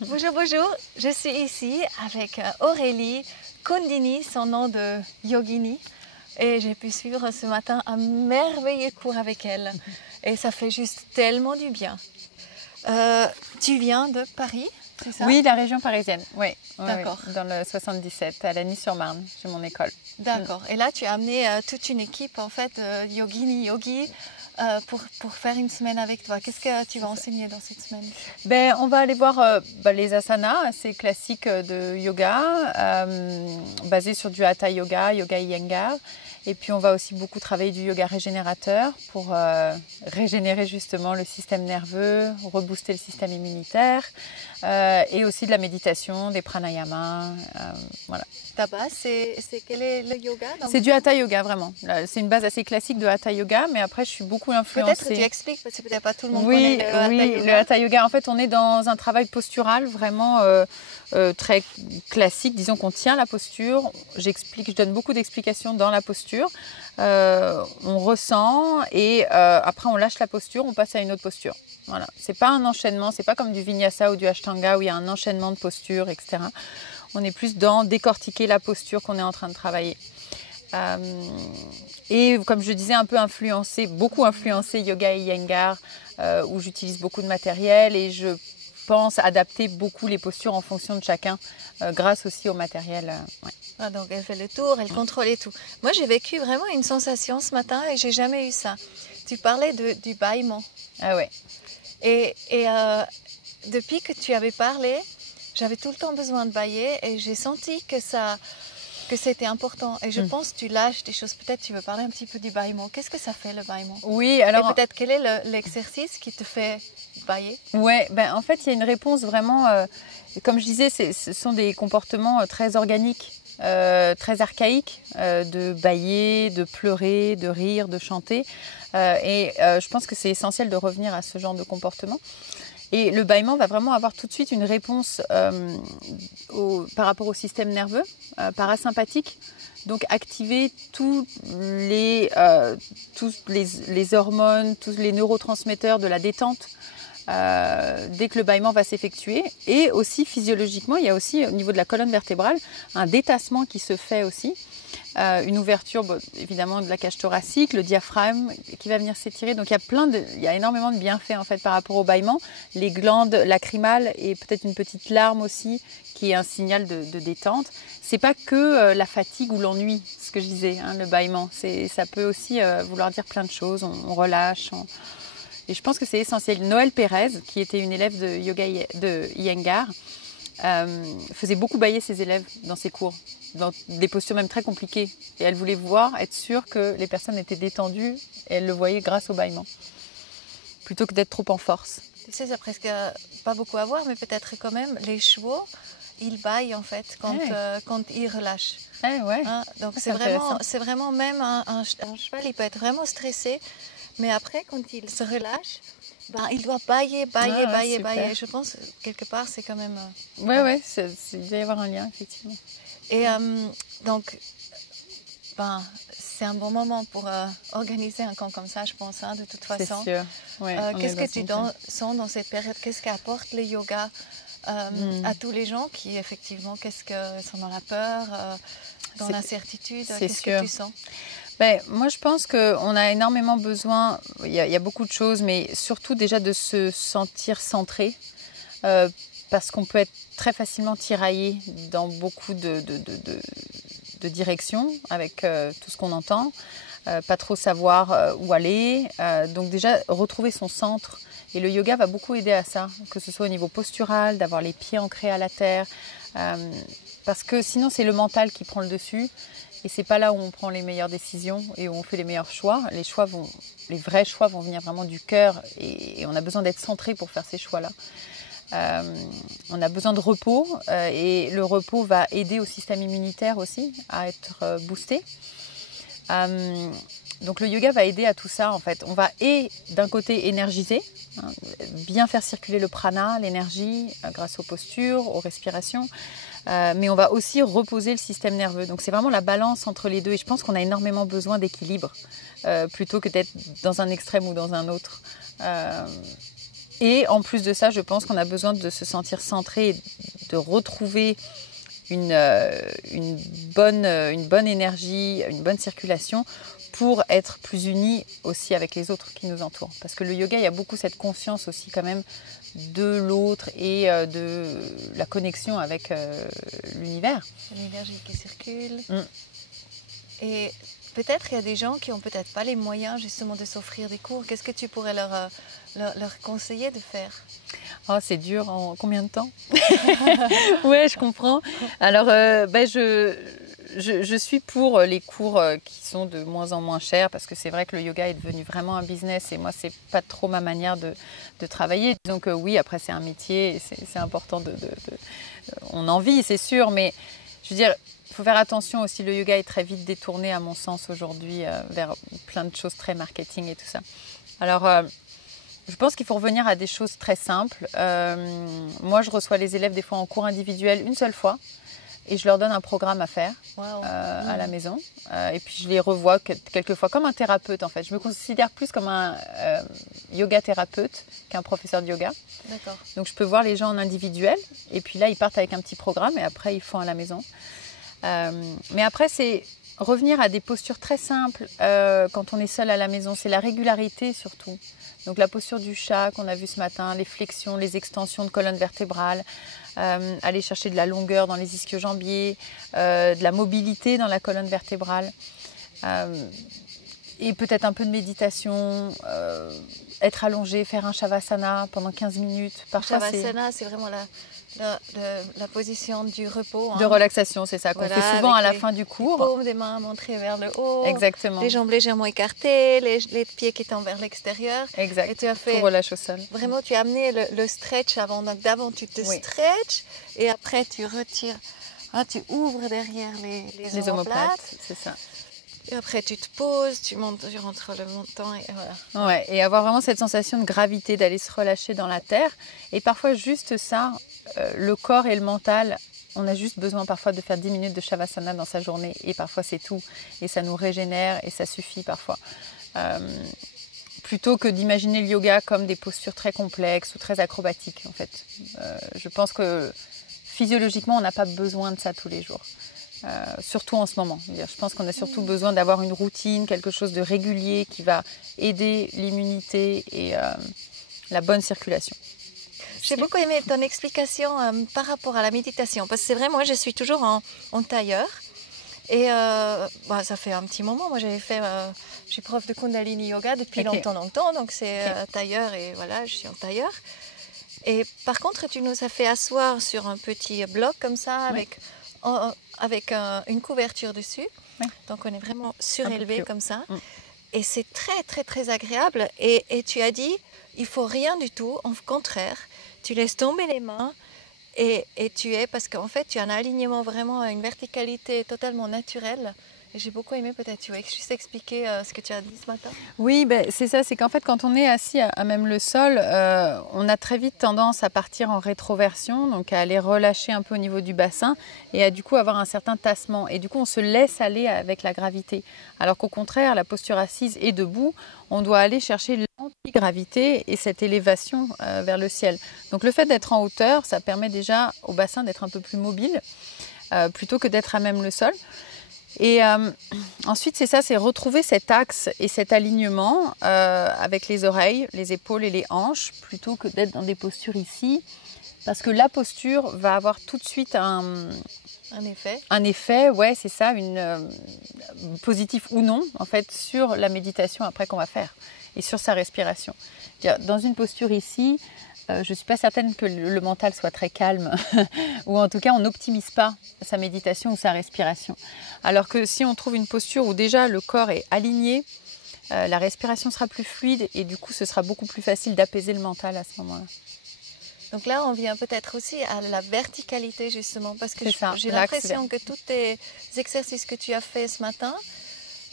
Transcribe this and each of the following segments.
Bonjour, bonjour. Je suis ici avec Aurélie Kondini, son nom de yogini. Et j'ai pu suivre ce matin un merveilleux cours avec elle. Et ça fait juste tellement du bien. Tu viens de Paris, c'est ça? Oui, la région parisienne, oui. D'accord. Oui, dans le 77, à Lagny-sur-Marne, j'ai mon école. D'accord. Et là, tu as amené toute une équipe, en fait, yogini, yogi, pour faire une semaine avec toi. Qu'est-ce que tu vas enseigner dans cette semaine? On va aller voir les asanas, assez classiques de yoga, basés sur du hatha yoga, yoga iyengar. Et puis on va aussi beaucoup travailler du yoga régénérateur pour régénérer justement le système nerveux, rebooster le système immunitaire et aussi de la méditation, des pranayamas. Voilà. Ta base, quel est le yoga? C'est du hatha yoga vraiment. C'est une base assez classique de hatha yoga, mais après je suis beaucoup influencée. Peut-être que tu expliques parce que peut-être pas tout le monde connaît le hatha yoga. Le hatha yoga. En fait, on est dans un travail postural vraiment très classique. Disons qu'on tient la posture. Je donne beaucoup d'explications dans la posture. On ressent et après on lâche la posture, on passe à une autre posture. Voilà. C'est pas un enchaînement, c'est pas comme du vinyasa ou du ashtanga où il y a un enchaînement de postures, etc. On est plus dans décortiquer la posture qu'on est en train de travailler. Et comme je disais, un peu beaucoup influencé yoga et iyengar, où j'utilise beaucoup de matériel et je pense adapter beaucoup les postures en fonction de chacun, grâce aussi au matériel. Ouais. Ah, donc elle fait le tour, elle contrôle et tout. Moi j'ai vécu vraiment une sensation ce matin et j'ai jamais eu ça. Tu parlais du bâillement. Ah ouais. Et depuis que tu avais parlé, j'avais tout le temps besoin de bâiller et j'ai senti que c'était important. Et je pense que tu lâches des choses. Peut-être tu veux parler un petit peu du bâillement. Qu'est-ce que ça fait le bâillement? Oui, alors... Et peut-être quel est l'exercice qui te fait bâiller? Ouais, en fait il y a une réponse vraiment, comme je disais, ce sont des comportements très organiques, très archaïques, de bâiller, de pleurer, de rire, de chanter. Je pense que c'est essentiel de revenir à ce genre de comportement. Et le bâillement va vraiment avoir tout de suite une réponse par rapport au système nerveux parasympathique. Donc activer tous les hormones, tous les neurotransmetteurs de la détente dès que le bâillement va s'effectuer. Et aussi physiologiquement, il y a aussi au niveau de la colonne vertébrale un détassement qui se fait aussi. Une ouverture évidemment de la cage thoracique, le diaphragme qui va venir s'étirer. Donc il y a énormément de bienfaits en fait par rapport au bâillement. Les glandes lacrymales et peut-être une petite larme aussi qui est un signal de détente. C'est pas que la fatigue ou l'ennui, ce que je disais, hein, le bâillement. Ça peut aussi vouloir dire plein de choses. On relâche. Et je pense que c'est essentiel. Noël Pérez, qui était une élève de yoga de Iyengar, faisait beaucoup bâiller ses élèves dans ses cours, dans des postures même très compliquées. Et elle voulait être sûre que les personnes étaient détendues et elle le voyait grâce au bâillement, plutôt que d'être trop en force. Tu sais, ça n'a presque pas beaucoup à voir, mais peut-être quand même, les chevaux, ils bâillent en fait quand ils relâchent. Ouais. Hein, donc c'est vraiment même un cheval, il peut être vraiment stressé, mais après quand il se relâche, il doit bâiller. Je pense que quelque part c'est quand même... il doit y avoir un lien effectivement. Et donc, c'est un bon moment pour organiser un camp comme ça, je pense, hein, de toute façon. C'est sûr. Ouais, qu'est-ce que tu sens dans cette période? Qu'est-ce qu'apporte le yoga à tous les gens qui, effectivement, sont dans la peur, dans l'incertitude? Qu'est-ce que tu sens? Moi, je pense qu'on a énormément besoin, il y a beaucoup de choses, mais surtout déjà de se sentir centré, parce qu'on peut être très facilement tiraillé dans beaucoup de directions avec tout ce qu'on entend, pas trop savoir où aller. Donc déjà, retrouver son centre. Et le yoga va beaucoup aider à ça, que ce soit au niveau postural, d'avoir les pieds ancrés à la terre, parce que sinon c'est le mental qui prend le dessus. Et c'est pas là où on prend les meilleures décisions et où on fait les meilleurs choix. Les vrais choix vont venir vraiment du cœur et on a besoin d'être centré pour faire ces choix-là. On a besoin de repos et le repos va aider au système immunitaire aussi à être boosté. Donc le yoga va aider à tout ça en fait. On va d'un côté énergiser, hein, bien faire circuler le prana, l'énergie, grâce aux postures, aux respirations. Mais on va aussi reposer le système nerveux. Donc c'est vraiment la balance entre les deux. Et je pense qu'on a énormément besoin d'équilibre plutôt que d'être dans un extrême ou dans un autre. Et en plus de ça, je pense qu'on a besoin de se sentir centré, de retrouver une bonne énergie, une bonne circulation pour être plus unis aussi avec les autres qui nous entourent. Parce que le yoga, il y a beaucoup cette conscience aussi quand même de l'autre et de la connexion avec l'univers. L'énergie qui circule. Et peut-être il y a des gens qui n'ont peut-être pas les moyens justement de s'offrir des cours. Qu'est-ce que tu pourrais leur conseiller de faire? Oh, c'est dur. En combien de temps? Ouais, je comprends. Alors, je suis pour les cours qui sont de moins en moins chers parce que c'est vrai que le yoga est devenu vraiment un business et moi, c'est pas trop ma manière de travailler. Donc oui, après, c'est un métier et c'est important on en vit, c'est sûr, mais je veux dire, il faut faire attention aussi. Le yoga est très vite détourné, à mon sens, aujourd'hui, vers plein de choses très marketing et tout ça. Alors, je pense qu'il faut revenir à des choses très simples. Moi, je reçois les élèves des fois en cours individuel une seule fois et je leur donne un programme à faire à la maison. Et puis, je les revois quelquefois comme un thérapeute, en fait. Je me considère plus comme un yoga thérapeute qu'un professeur de yoga. D'accord. Donc, je peux voir les gens en individuel et puis là, ils partent avec un petit programme et après, ils font à la maison. Mais après, c'est revenir à des postures très simples quand on est seul à la maison. C'est la régularité surtout. Donc la posture du chat qu'on a vu ce matin, les flexions, les extensions de colonne vertébrale, aller chercher de la longueur dans les ischio-jambiers, de la mobilité dans la colonne vertébrale, et peut-être un peu de méditation, être allongé, faire un shavasana pendant 15 minutes. Parfois, shavasana, c'est vraiment la position du repos. De relaxation, c'est ça, qu'on fait souvent à la fin du cours. Les paumes des mains montrées vers le haut. Exactement. Les jambes légèrement écartées, les pieds qui tombent vers l'extérieur. Exact. Et tu as fait, tout relâche au sol. Vraiment, tu as amené le stretch avant. Donc d'abord, tu te stretches et après, tu retires. Tu ouvres derrière les omoplates. C'est ça. Et après, tu te poses, tu rentres le montant et voilà. Ouais, et avoir vraiment cette sensation de gravité, d'aller se relâcher dans la terre. Et parfois, juste ça, le corps et le mental, on a juste besoin parfois de faire 10 minutes de shavasana dans sa journée. Et parfois, c'est tout. Et ça nous régénère et ça suffit parfois. Plutôt que d'imaginer le yoga comme des postures très complexes ou très acrobatiques, en fait. Je pense que physiologiquement, on n'a pas besoin de ça tous les jours. Surtout en ce moment. Je pense qu'on a surtout besoin d'avoir une routine, quelque chose de régulier qui va aider l'immunité et la bonne circulation. J'ai beaucoup aimé ton explication par rapport à la méditation, parce que c'est vrai, moi je suis toujours en tailleur et ça fait un petit moment. Moi je suis prof de Kundalini Yoga depuis longtemps, donc c'est tailleur et voilà, je suis en tailleur. Et par contre, tu nous as fait asseoir sur un petit bloc comme ça avec une couverture dessus. Oui. Donc on est vraiment surélevé comme ça. Et c'est très très très agréable. Et tu as dit, il faut rien du tout, au contraire, tu laisses tomber les mains et tu es, parce qu'en fait tu as un alignement vraiment, une verticalité totalement naturelle. Et j'ai beaucoup aimé, peut-être tu veux juste expliquer ce que tu as dit ce matin. Oui, c'est ça, c'est qu'en fait quand on est assis à même le sol, on a très vite tendance à partir en rétroversion, donc à aller relâcher un peu au niveau du bassin et à du coup avoir un certain tassement. Et du coup on se laisse aller avec la gravité. Alors qu'au contraire, la posture assise et debout, on doit aller chercher l'antigravité et cette élévation vers le ciel. Donc le fait d'être en hauteur, ça permet déjà au bassin d'être un peu plus mobile, plutôt que d'être à même le sol. Et ensuite, c'est retrouver cet axe et cet alignement avec les oreilles, les épaules et les hanches, plutôt que d'être dans des postures ici. Parce que la posture va avoir tout de suite un effet. Un effet, ouais, c'est ça, positif ou non, en fait, sur la méditation après qu'on va faire et sur sa respiration. Dans une posture ici, je ne suis pas certaine que le mental soit très calme ou en tout cas on n'optimise pas sa méditation ou sa respiration. Alors que si on trouve une posture où déjà le corps est aligné, la respiration sera plus fluide et du coup ce sera beaucoup plus facile d'apaiser le mental à ce moment-là. Donc là on vient peut-être aussi à la verticalité justement, parce que j'ai l'impression que tous tes exercices que tu as fait ce matin,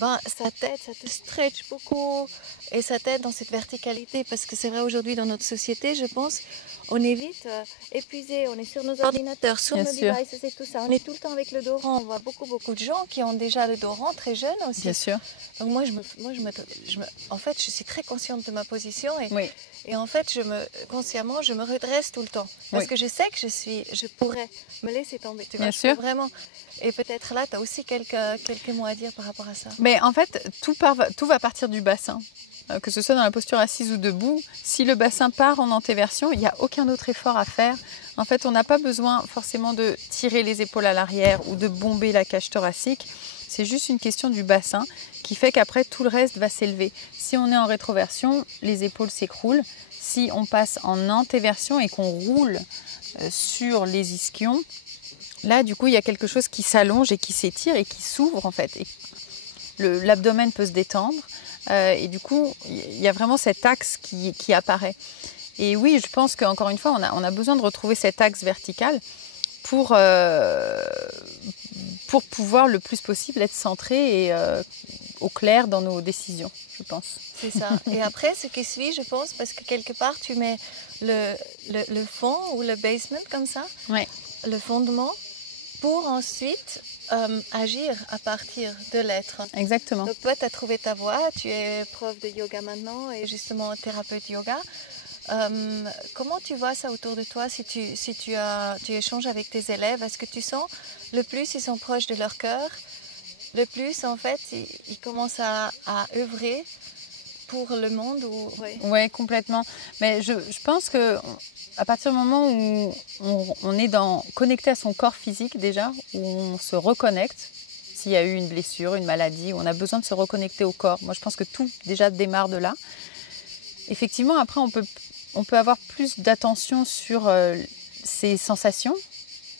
ça t'aide, ça te stretch beaucoup, et ça t'aide dans cette verticalité parce que c'est vrai aujourd'hui dans notre société, je pense, on est vite épuisé, on est sur nos ordinateurs, sur Bien nos sûr. devices et tout ça. On est tout le temps avec le dos rond. On voit beaucoup de gens qui ont déjà le dos rond, très jeunes aussi. Bien sûr. Donc moi, en fait, je suis très consciente de ma position Oui. et en fait, consciemment, je me redresse tout le temps parce Oui. que je sais que je pourrais me laisser tomber. Tu vois, Bien je peux sûr. vraiment. Et peut-être là, tu as aussi quelques mots à dire par rapport à ça. Mais en fait, tout va partir du bassin. Que ce soit dans la posture assise ou debout, si le bassin part en antéversion, il n'y a aucun autre effort à faire. En fait, on n'a pas besoin forcément de tirer les épaules à l'arrière ou de bomber la cage thoracique. C'est juste une question du bassin qui fait qu'après, tout le reste va s'élever. Si on est en rétroversion, les épaules s'écroulent. Si on passe en antéversion et qu'on roule sur les ischions, là, du coup, il y a quelque chose qui s'allonge et qui s'étire et qui s'ouvre en fait. L'abdomen peut se détendre. Et du coup, il y a vraiment cet axe qui apparaît. Et oui, je pense qu'encore une fois, on a besoin de retrouver cet axe vertical pour pouvoir le plus possible être centré et au clair dans nos décisions, je pense. C'est ça. Et après, ce qui suit, je pense, parce que quelque part, tu mets le fond ou le basement comme ça, Ouais. le fondement, pour ensuite agir à partir de l'être. Exactement. Donc toi, tu as trouvé ta voie, tu es prof de yoga maintenant et justement thérapeute yoga. Comment tu vois ça autour de toi si tu échanges avec tes élèves? Est-ce que tu sens le plus ils sont proches de leur cœur, le plus en fait ils commencent à œuvrer pour le monde ou... Ouais, complètement. Mais je pense que à partir du moment où on est connecté à son corps physique déjà, où on se reconnecte, s'il y a eu une blessure, une maladie, où on a besoin de se reconnecter au corps. Moi, je pense que tout déjà démarre de là. Effectivement, après, on peut avoir plus d'attention sur ces sensations.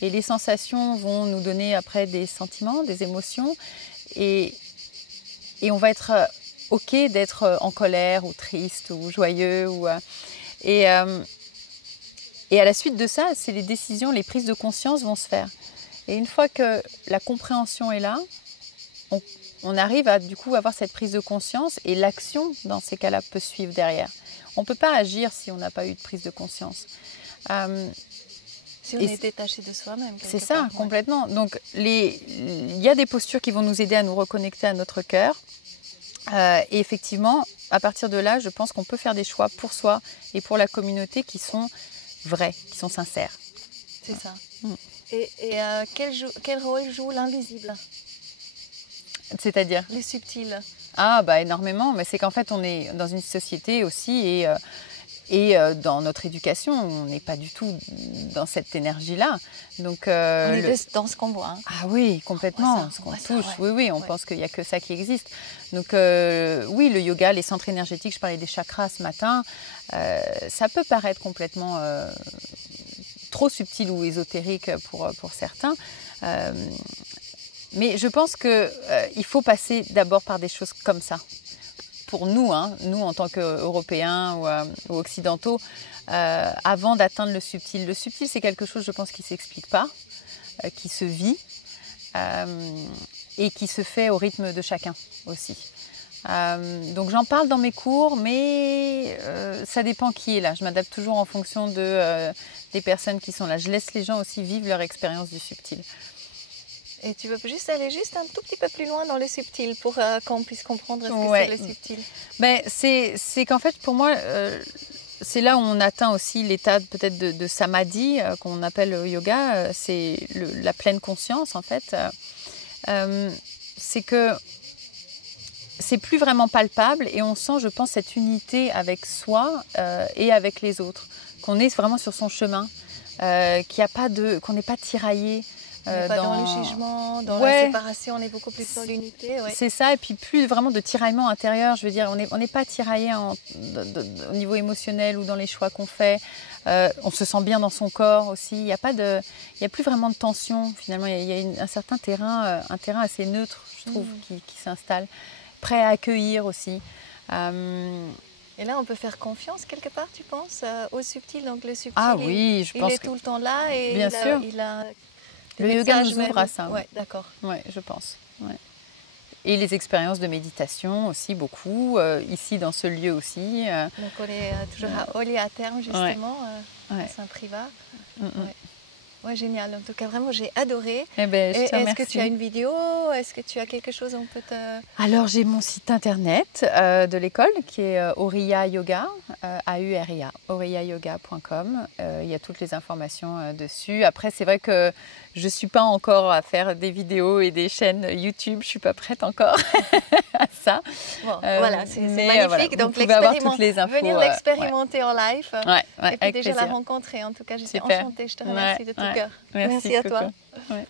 Et les sensations vont nous donner après des sentiments, des émotions. Et on va être OK d'être en colère ou triste ou joyeux. Et à la suite de ça, c'est les décisions, les prises de conscience vont se faire. Et une fois que la compréhension est là, on arrive à du coup avoir cette prise de conscience et l'action dans ces cas-là peut suivre derrière. On ne peut pas agir si on n'a pas eu de prise de conscience. Si on est détaché de soi-même. C'est ça, ouais. Complètement. Donc il y a des postures qui vont nous aider à nous reconnecter à notre cœur. Et effectivement, à partir de là, je pense qu'on peut faire des choix pour soi et pour la communauté qui sont vrais, qui sont sincères. C'est ça. Et quel rôle joue l'invisible? C'est-à-dire? Le subtil. Ah, bah énormément, mais c'est qu'en fait, on est dans une société aussi et dans notre éducation, on n'est pas du tout dans cette énergie-là. Donc, on est dans ce qu'on voit. Hein. Ah oui, complètement, ce qu'on touche. Ouais. Oui, on pense qu'il n'y a que ça qui existe. Donc oui, le yoga, les centres énergétiques, je parlais des chakras ce matin, ça peut paraître complètement trop subtil ou ésotérique pour certains. Mais je pense qu'il faut passer d'abord par des choses comme ça. Pour nous, nous en tant qu'Européens ou Occidentaux, avant d'atteindre le subtil. Le subtil, c'est quelque chose, je pense, qui ne s'explique pas, qui se vit et qui se fait au rythme de chacun aussi. Donc j'en parle dans mes cours, mais ça dépend qui est là. Je m'adapte toujours en fonction des personnes qui sont là. Je laisse les gens aussi vivre leur expérience du subtil. Et tu veux juste aller un tout petit peu plus loin dans le subtil pour qu'on puisse comprendre ce que c'est le subtil. Ben, c'est qu'en fait, pour moi, c'est là où on atteint aussi l'état peut-être de samadhi, qu'on appelle au yoga. C'est la pleine conscience, en fait. C'est que c'est plus vraiment palpable et on sent, je pense, cette unité avec soi et avec les autres. Qu'on est vraiment sur son chemin, qu'on n'est pas tiraillé. Pas dans le jugement, dans la séparation, on est beaucoup plus dans l'unité. Ouais. C'est ça, et puis plus vraiment de tiraillement intérieur. Je veux dire, on n'est pas tiraillé au niveau émotionnel ou dans les choix qu'on fait. On se sent bien dans son corps aussi. Il n'y a plus vraiment de tension. Finalement, il y a un certain terrain, assez neutre, je trouve, qui s'installe, prêt à accueillir aussi. Et là, on peut faire confiance quelque part, tu penses, au subtil. Donc le subtil, oui, il est tout le temps là et bien sûr. Le yoga nous ouvre à ça. Oui, d'accord. Oui, je pense. Ouais. Et les expériences de méditation aussi, beaucoup, ici dans ce lieu aussi. Donc on est toujours à Ollier à terme, justement, Ouais. à Saint-Privat. Mm, mm. Ouais. Ouais, génial. En tout cas, vraiment, j'ai adoré. Eh ben, je te Est-ce remercie. que tu as une vidéo? Est-ce que tu as quelque chose où on peut te... Alors, j'ai mon site internet de l'école qui est Auriya Yoga, A-U-R-I-A, auriyayoga.com. Il y a toutes les informations dessus. Après, c'est vrai que je ne suis pas encore à faire des vidéos et des chaînes YouTube. Je ne suis pas prête encore à ça. Bon, voilà, c'est mais, magnifique. Voilà, donc, vous pouvez avoir toutes les infos. venir l'expérimenter en live. Ouais, et puis avec déjà plaisir. la rencontrer. En tout cas, je suis Super. enchantée. Je te remercie de tout cœur. Merci à toi. Ouais.